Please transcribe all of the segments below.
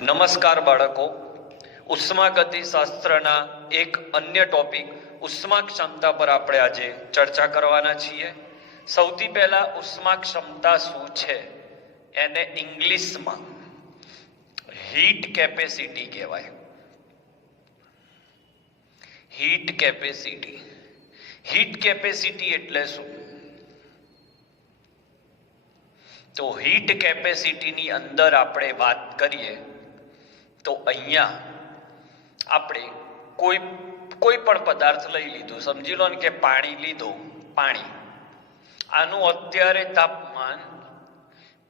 નમસ્કાર બાળકો, ઉષ્માગતિશાસ્ત્રના એક અન્ય ટોપિક ઉષ્મા ક્ષમતા પર આપણે આજે ચર્ચા કરવાના છીએ. સૌથી પહેલા ઉષ્મા ક્ષમતા શું છે એને ઇંગ્લિશમાં હીટ કેપેસિટી કહેવાય. Heat capacity. હીટ કેપેસિટી એટલે શું? તો હીટ કેપેસિટીની અંદર આપણે વાત કરીએ તો અહીંયા આપણે કોઈ પણ પદાર્થ લઈ લીધું, સમજી લો ને કે પાણી લીધું. પાણી, આનું અત્યારે તાપમાન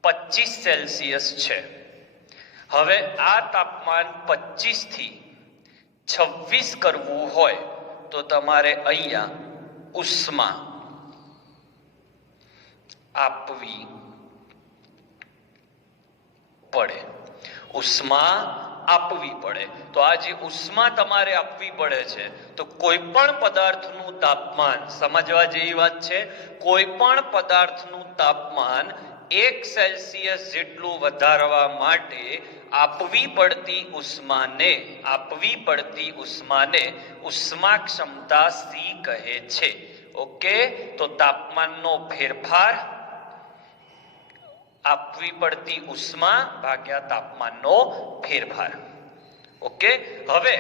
25 સેલ્સિયસ છે. હવે આ તાપમાન 25 થી 26 કરવું હોય તો તમારે અહીંયા ઉષ્મા આપવી પડે. ઉષ્મા આપવી પડે. તો આ જે ઉષ્મા તમારે આપવી પડે છે, તો કોઈ પણ પદાર્થનું તાપમાન, સમજવા જેવી વાત છે, કોઈ પણ પદાર્થનું તાપમાન 1 સેલ્સિયસ જેટલું વધારવા માટે આપવી પડતી ઉષ્માને ઉષ્મા ક્ષમતા સી કહે છે. ઓકે, તો તાપમાનનો ફેરફાર, આપવી પડતી ઉષ્મા ભાગ્યા તાપમાનનો ફેરફાર. ઓકે, હવે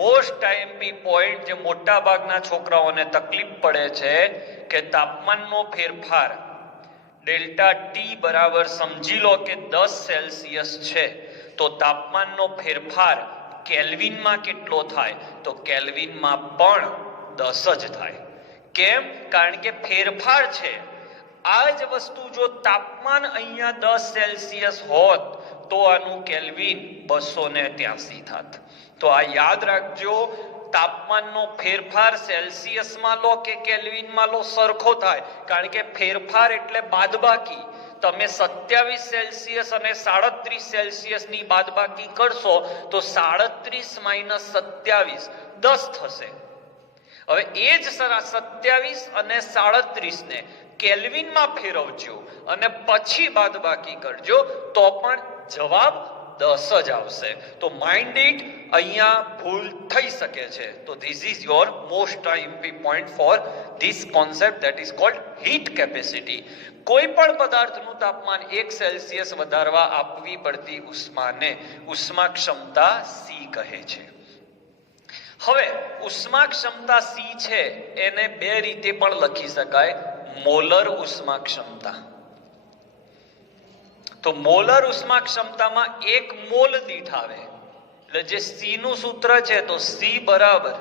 મોસ્ટ આઈએમપી પોઈન્ટ જે મોટા ભાગના છોકરાઓને તકલીફ પડે છે કે તાપમાનનો ફેરફાર ડેલ્ટા ટી બરાબર સમજી લો કે 10 સેલ્સિયસ છે, તો તાપમાનનો ફેરફાર કેલ્વિનમાં કેટલો થાય? તો કેલ્વિનમાં પણ 10 જ થાય. કેમ? કારણ કે ફેરફાર છે. આ જ વસ્તુ જો તાપમાન અહીંયા 10 સેલ્સિયસ હોત તો આનું કેલ્વિન 283 થાત. તો આ યાદ રાખજો, તાપમાનનો ફેરફાર સેલ્સિયસમાં લો કે કેલ્વિનમાં લો સરખો થાય, કારણ કે ફેરફાર એટલે બાદબાકી. તમે 27 સેલ્સિયસ અને 37 સેલ્સિયસની બાદબાકી કરશો તો 37 માઇનસ 27 10 થશે. હવે એ જ 27 અને 37 ને કેલ્વિનમાં ફેરવજો અને પછી બાદબાકી કરજો તો પણ જવાબ 10 જ આવશે. તો માઇન્ડ ઇટ, અહીંયા ભૂલ થઈ શકે છે. તો this is your most important point for this concept that is called heat capacity. કોઈ પણ પદાર્થનું તાપમાન 1 સેલ્સિયસ વધારવા આપવી પડતી ઉષ્માને ઉષ્મા ક્ષમતા સી કહે છે. હવે ઉષ્મા ક્ષમતા સી છે એને બે રીતે પણ લખી શકાય. મોલર ઉષ્મા ક્ષમતા. તો મોલર ઉષ્મા ક્ષમતામાં 1 મોલ દીઠ આવે, એટલે જે સી નું સૂત્ર છે તો સી બરાબર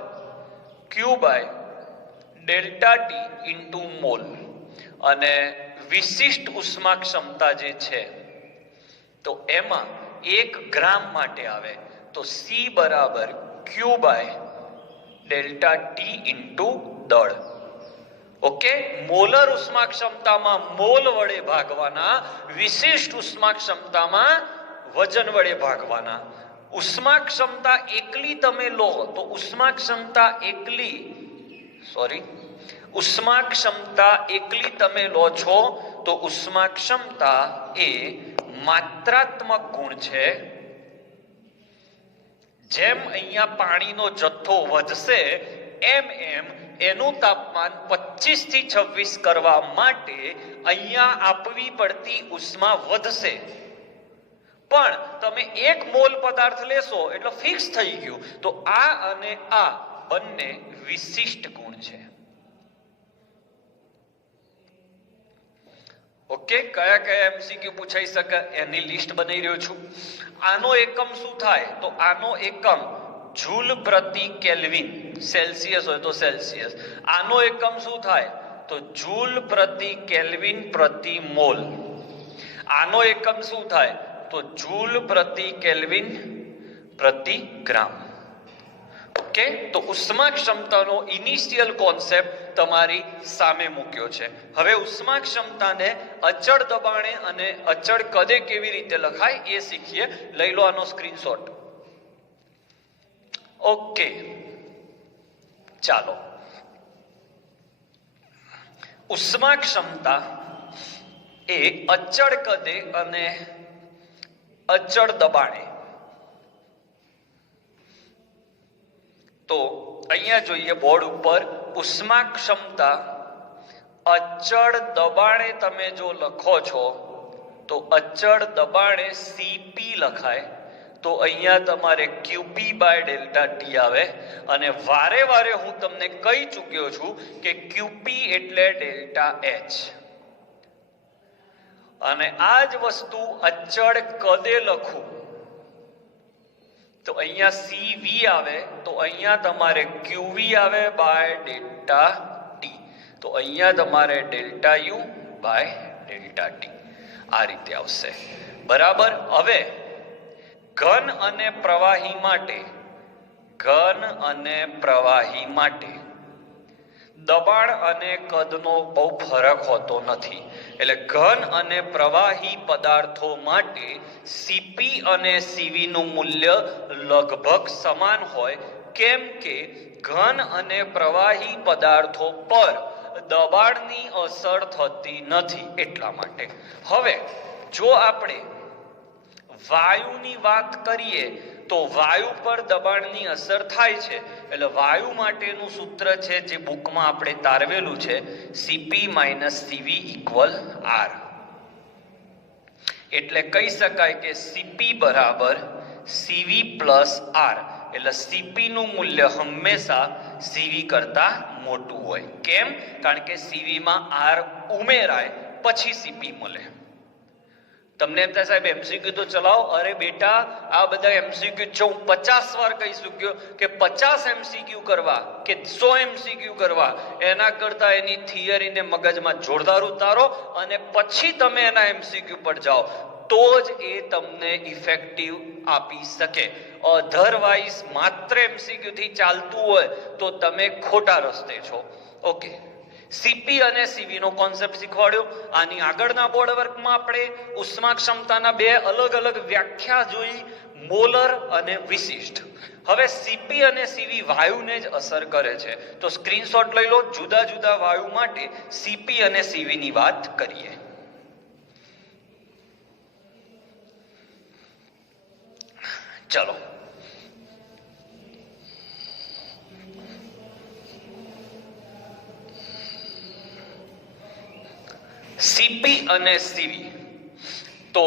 Q by delta T into mole. અને વિશિષ્ટ ઉષ્મા ક્ષમતા જે છે તો એમાં 1 ગ્રામ માટે આવે તો સી બરાબર Q by delta T into દળ. ઓકે, મોલર ઉષ્મા ક્ષમતામાં મોલ વડે ભાગવાના, વિશિષ્ટ ઉષ્મા ક્ષમતામાં વજન વડે ભાગવાના. ઉષ્મા ક્ષમતા એકલી તમે લો તો ઉષ્મા ક્ષમતા એકલી તમે લો છો તો ઉષ્મા ક્ષમતા એ માત્રાત્મક ગુણ છે. જેમ અહીંયા પાણીનો જથ્થો વધશે એમ એનું તાપમાન 25 થી 26 કરવા માટે અહીંયા આપવી પડતી ઉષ્મા વધશે. પણ તમે 1 મોલ પદાર્થ લેશો એટલે ફિક્સ થઈ ગયું. તો આ અને આ બંને વિશિષ્ટ ગુણ છે. ઓકે, કયા કયા એમસીક્યુ પૂછાઈ શકે એની લિસ્ટ બનાવી રહ્યો છું. આનો એકમ શું થાય? તો આનો એકમ જૂલ પ્રતિ કેલ્વિન. સેલ્સિયસ હોય તો સેલ્સિયસ. આનો એકમ શું થાય? તો જૂલ પ્રતિ કેલ્વિન પ્રતિ મોલ. આનો એકમ શું થાય? તો જૂલ પ્રતિ કેલ્વિન પ્રતિ ગ્રામ. ઓકે, તો ઉષ્મા ક્ષમતાનો ઇનિશિયલ કોન્સેપ્ટ તમારી સામે મૂક્યો છે. હવે ઉષ્મા ક્ષમતાને અચળ દબાણે અને અચળ કદે કેવી રીતે લખાય એ શીખીએ. લઈ લો આનો સ્ક્રીનશોટ. ઓકે, ચાલો. ઉષ્મા ક્ષમતા એ અચળ કદે અને અચળ દબાણે તો અહીંયા જોઈએ બોર્ડ ઉપર ઉષ્મા ક્ષમતા અચળ દબાણે તમે જો લખો છો તો અચળ દબાણે સીપી લખાય, તો અહીંયા તમારે ક્યુપી બાય ડેલ્ટા ટી આવે. અને વારે વારે હું તમને કહી ચૂક્યો છું કે ક્યુપી એટલે ડેલ્ટા એચ. અને આ જ વસ્તુ અચળ કદે લખું તો અહીંયા સીવી આવે, તો અહીંયા તમારે ક્યુવી આવે બાય ડેલ્ટા ટી, તો અહીંયા તમારે delta U by delta T આ રીતે આવશે. બરાબર. હવે ઘન અને પ્રવાહી માટે દબાણ અને કદનો બહુ ફરક હોતો નથી. એટલે ઘન અને પ્રવાહી પદાર્થો માટે સીપી અને સીવી નું મૂલ્ય લગભગ સમાન હોય, કેમ કે ઘન અને પ્રવાહી પદાર્થો પર દબાણની અસર થતી નથી એટલા માટે. હવે જો આપણે વાયુની વાત કરીએ તો વાયુ પર દબાણની અસર થાય છે. એટલે વાયુ માટેનું સૂત્ર છે જે બુકમાં આપણે તારવેલું છે, સીપી માઇનસ સીવી ઇક્વલ આર. એટલે કહી શકાય કે સીપી બરાબર સીવી પ્લસ આર. એટલે સીપી નું મૂલ્ય હંમેશા સીવી કરતા મોટું હોય. કેમ? કારણ કે સીવી માં આર ઉમેરાય પછી સીપી મળે. તમને એમ થાય સાહેબ એમસીક્યુ તો ચલાવો. અરે બેટા, આ બધા એમસીક્યુ છે હું 50 વાર કહી ચૂક્યો કે 50 એમસીક્યુ કરવા કે 100 એમસીક્યુ કરવા એના કરતા એની થિયરીને મગજમાં જોરદાર ઉતારો અને પછી તમે એના એમસીક્યુ પર જાઓ, તો જ એ તમને ઇફેક્ટિવ આપી શકે. અધરવાઇઝ માત્ર એમસીક્યુ થી ચાલતું હોય તો તમે ખોટા રસ્તે છો. ઓકે, સીપી અને સીવી નો કોન્સેપ્ટ શીખવાડ્યો. આની આગળના બોર્ડ વર્કમાં આપણે ઉષ્મા ક્ષમતાના બે અલગ અલગ વ્યાખ્યા જોઈ, મોલર અને વિશિષ્ટ. હવે સીપી અને સીવી વાયુને જ અસર કરે છે, તો સ્ક્રીનશોટ લઈ લો. જુદા જુદા વાયુ માટે સીપી અને સીવી ની વાત કરીએ. ચલો, સીપી અને સીવી. તો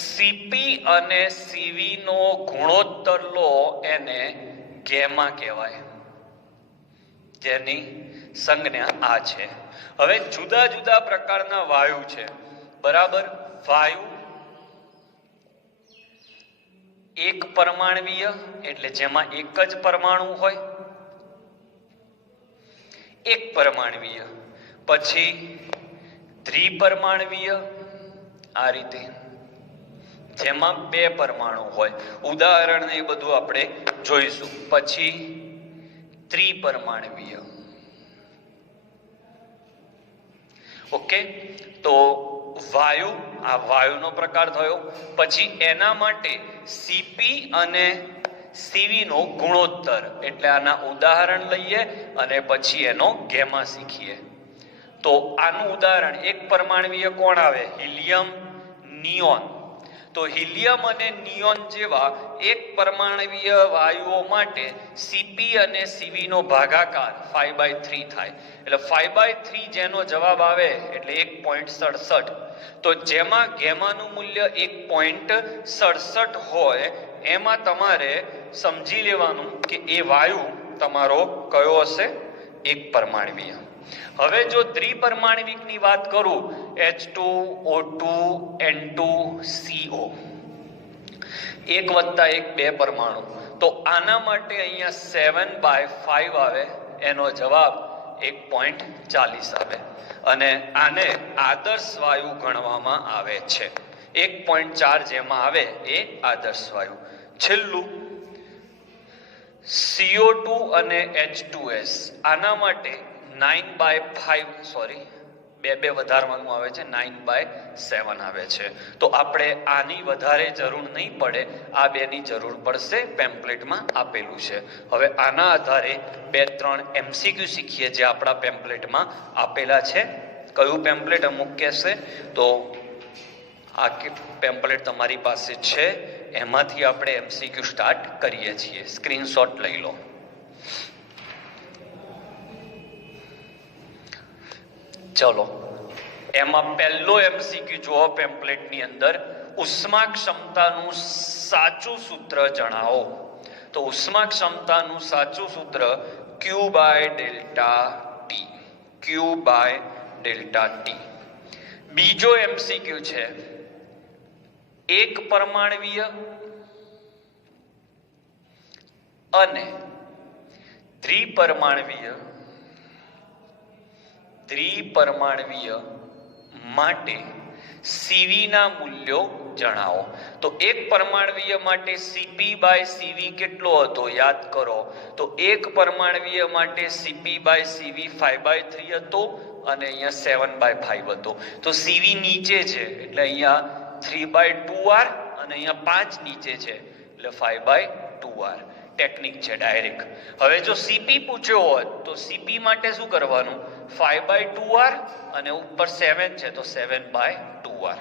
સીપી અને સીવી નો ગુણોત્તર લો, એને ગેમા કહેવાય, જેની સંજ્ઞા આ છે. હવે જુદા જુદા પ્રકારના વાયુ છે. બરાબર. વાયુ એક પરમાણવીય એટલે જેમાં એક જ પરમાણુ હોય, એક પરમાણવીય, પછી દ્વિપરમાણવીય આ રીતે જેમાં બે પરમાણુ હોય. ઉદાહરણ ને એ બધું આપણે જોઈશું. પછી ત્રિપરમાણવીય. ઓકે, તો વાયુ, આ વાયુનો પ્રકાર થયો. પછી એના માટે સીપી અને સીવી નો ગુણોત્તર, એટલે આના ઉદાહરણ લઈએ અને પછી એનો ગેમા શીખીએ. તો આનું ઉદાહરણ એક પરમાણવીય કોણ આવે? Helium, neon. તો હિલિયમ અને નિયોન જેવા એક પરમાણવીય વાયુઓ માટે સીપી અને સીવી નો ભાગાકાર 5/3 થાય. એટલે 5/3 જેનો જવાબ આવે એટલે 1.67. તો જેમાં ગેમાનું મૂલ્ય 1.67 હોય એમાં તમારે સમજી લેવાનું કે એ વાયુ તમારો કયો હશે? એક પરમાણવીય. હવે જો દ્વિપરમાણવિકની વાત કરું, H2O2 N2 CO, 1 + 1 2 પરમાણુ, તો આના માટે અહીંયા 7/5 આવે, એનો જવાબ 1.40 આવે. અને આને આદર્શ વાયુ ગણવામાં આવે છે. 1.4 જેમાં આવે એ આદર્શ વાયુ. છેલ્લું CO2 અને H2S, આના માટે 9/5 સોરી 2 વધારવાનું આવે છે, 9/7 આવે છે. તો આપણે આની વધારે જરૂર નહીં પડે, આ બેની જરૂર પડશે, પેમ્પલેટમાં આપેલું છે. હવે આના આધારે 2-3 MCQ શીખીએ જે આપણા પેમ્પલેટમાં આપેલા છે. કયું પેમ્પલેટ અમુક કહેશે, તો આ પેમ્પલેટ તમારી પાસે છે, એમાંથી આપણે MCQ સ્ટાર્ટ કરીએ છીએ. સ્ક્રીનશોટ લઈ લો. ચલો, એમાં પહેલો MCQ જુઓ પેમ્પલેટની અંદર, ઉષ્મા ક્ષમતાનું સાચું સૂત્ર જણાવો. તો ઉષ્મા ક્ષમતાનું સાચું સૂત્ર Q/ΔT. Q/ΔT. બીજો MCQ છે, એક પરમાણવીય અને દ્વિપરમાણવીય માટે CV ના મૂલ્યો જણાવો. તો એક પરમાણવીય માટે CP/CV કેટલો હતો યાદ કરો. તો એક પરમાણવીય માટે CP/CV 5/3 હતો અને અહીંયા 7/5 હતો. તો CV નીચે છે એટલે અહીંયા 3/2R અને અહીંયા 5 નીચે છે એટલે 5/2R. ટેકનિક છે ડાયરેક્ટ. હવે જો CP પૂછ્યો હોત તો CP માટે શું કરવાનું, 5/2R અને ઉપર 7 છે તો 7/2R.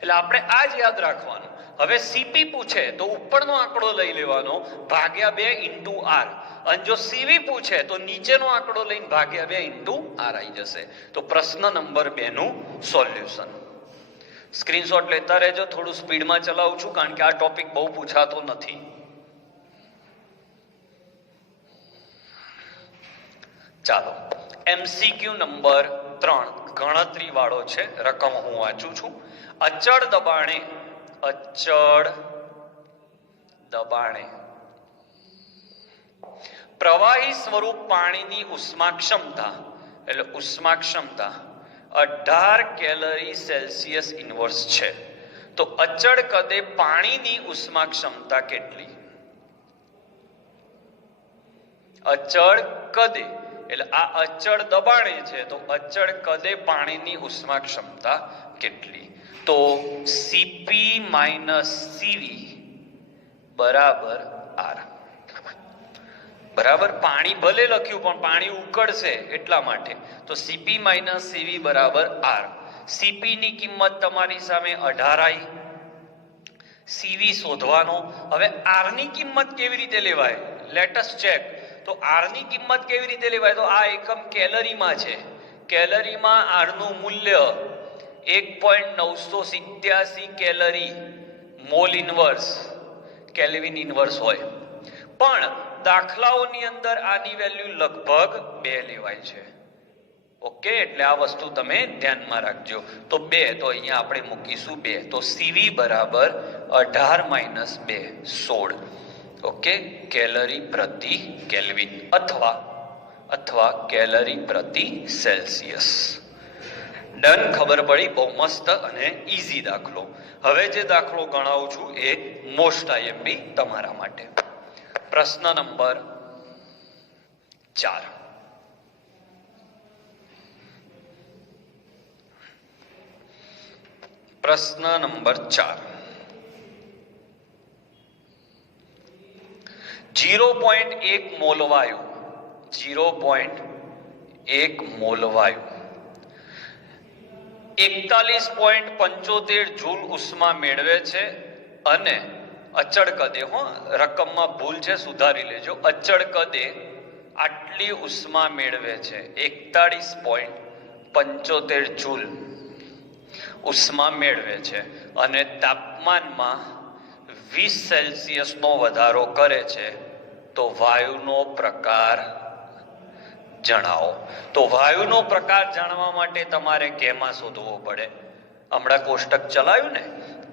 એટલે આપણે આ જ યાદ રાખવાનું. હવે CP પૂછે તો ઉપરનો આંકડો લઈ લેવાનો ભાગ્યા 2 ઇન્ટુ R, અને જો CV પૂછે તો નીચેનો આંકડો લઈને ભાગ્યા 2 ઇન્ટુ R આવી જશે. તો પ્રશ્ન નંબર 2 નું સોલ્યુશન. સ્ક્રીનશોટ લેતા રહેજો, થોડું સ્પીડમાં ચલાવું છું કારણ કે આ ટોપિક બહુ પૂછાતો નથી. ચાલો, MCQ નંબર 3 ગણતરી વાળો છે, રકમ હું વાંચું છું. અચળ દબાણે પ્રવાહી સ્વરૂપ પાણીની ઉષ્મા ક્ષમતા, એટલે ઉષ્મા ક્ષમતા 18 કેલરી સેલ્સિયસ ઇન્વર્સ છે. તો અચળ કદે પાણીની ઉષ્મા ક્ષમતા કેટલી? અચળ કદે એટલે આ અચળ દબાણે છે, તો અચળ કદે પાણીની ઉષ્મા ક્ષમતા કેટલી? તો CP - CV બરાબર R. બરાબર, પાણી ભલે લખ્યું પણ પાણી ઉકળશે એટલા માટે. તો CP - CV બરાબર R. CP ની કિંમત તમારી સામે 18 આવી. CV શોધવાનો. હવે R ની કિંમત કેવી રીતે લેવાય? Let us check. તો R ની કિંમત કેવી રીતે લેવાય? તો આ એકમ કેલરીમાં છે. કેલરીમાં R નું મૂલ્ય 1.987 calorie mall inverse kelvin inverse હોય. પણ દાખલાઓની અંદર આની વેલ્યુ લગભગ 2 લેવાય છે. ઓકે, એટલે આ વસ્તુ તમે ધ્યાનમાં રાખજો. તો 2, તો અહીંયા આપણે મૂકીશું 2. તો CV બરાબર 18 - 2 16. ઓકે, કેલરી પ્રતિ કેલ્વિન અથવા કેલરી પ્રતિ સેલ્સિયસ. ડન, ખબર પડી? બહુ મસ્ત અને ઈઝી દાખલો. હવે જે દાખલો ગણાવું છું એ મોસ્ટ IMP તમારા માટે. પ્રશ્ન નંબર 4. પ્રશ્ન નંબર 4. 0.1 મોલ વાયુ 41.75 જૂલ ઉષ્મા મેળવે છે અને અચળ કદે, રકમમાં ભૂલ છે સુધારી લેજો, અચળ કદે આટલી ઉષ્મા મેળવે છે 41.75 જૂલ ઉષ્મા મેળવે છે અને તાપમાનમાં 20 સેલ્સિયસ નો વધારો કરે છે. તો વાયુનો પ્રકાર જણાવો. તો વાયુનો પ્રકાર જાણવા માટે તમારે ગેમા શોધવો પડે. હમણાં કોષ્ટક ચલાવ્યું ને,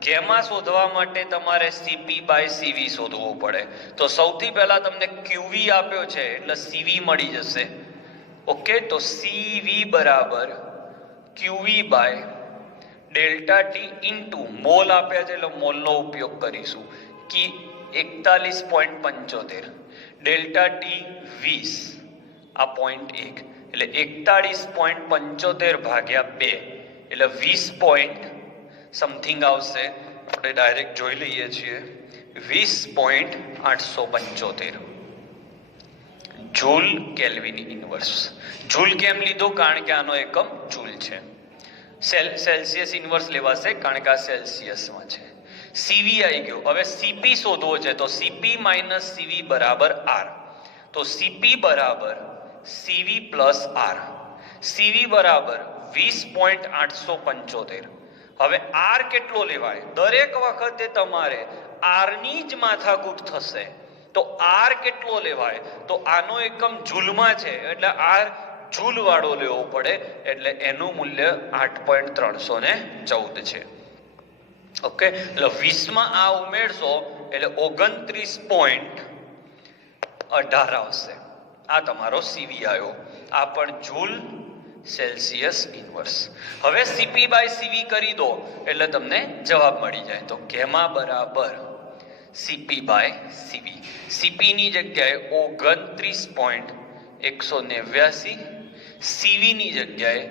ગેમા શોધવા માટે તમારે CP/CV શોધવું પડે. તો સૌથી પહેલા તમને QV આપ્યો છે એટલે CV મળી જશે. ઓકે, તો CV બરાબર QV/ΔT ઇન્ટુ મોલ આપ્યા છે એટલે મોલનો ઉપયોગ કરીશું. કી 41.75 ΔT 20 આ 0.1 એટલે 41.75 ભાગ્યા 2 એટલે 20 પોઈન્ટ સમથિંગ આવશે. આપણે ડાયરેક્ટ જોઈ લઈએ છીએ. 20.875 જૂલ કેલ્વિન ઇન્વર્સ. જૂલ કેમ લીધો? કારણ કે આનો એકમ જૂલ છે. સેલ્સિયસ ઇન્વર્સ લેવાશે કારણ કે આ સેલ્સિયસમાં છે. CV આવી ગયો. હવે CP શોધવો છે તો CP - CV બરાબર R. તો સીપી બરાબર સીવી પ્લસ આર, સીવી બરાબર 20.875. હવે આર કેટલો લેવાય? દરેક વખતે તમારે આર ની જ માથાકૂટ થશે. તો આર કેટલો લેવાય? તો આનો એકમ જૂલમાં છે એટલે આર જૂલ વાળો લેવો પડે, એટલે એનું મૂલ્ય 8.314 છે. ઓકે, એટલે 20 માં આ ઉમેરશો એટલે 29.18 આવશે. આ તમારો સીવી આવ્યો. આ પણ જૂલ સેલ્સિયસ ઇન્વર્સ. હવે સીપી બાય સીવી કરી દો એટલે તમને જવાબ મળી જાય. તો ગેમા બરાબર સીપી બાય સીવી. સીપી ની જગ્યાએ 29.189, સીવી ની જગ્યાએ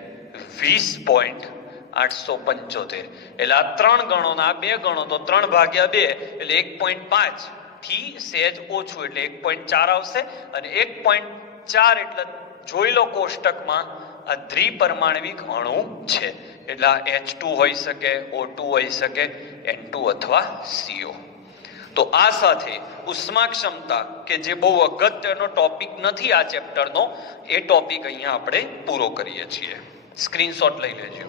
20.875. એટલે આ 3 ગણો ના 2 ગણો તો 3/2 એટલે 1.5 થી સહેજ ઓછું એટલે 1.4 આવશે. અને 1.4 એટલે જોઈ લો કોષ્ટકમાં આ દ્વિપરમાણવિક અણુ છે એટલે આ H2 હોઈ શકે, O2 હોઈ શકે, N2 અથવા CO. તો આ સાથે ઉષ્મા ક્ષમતા કે જે બહુ અગત્યનો ટોપિક નથી આ ચેપ્ટરનો, એ ટોપિક અહીંયા આપણે પૂરો કરીએ છીએ. સ્ક્રીનશોટ લઈ લેજો.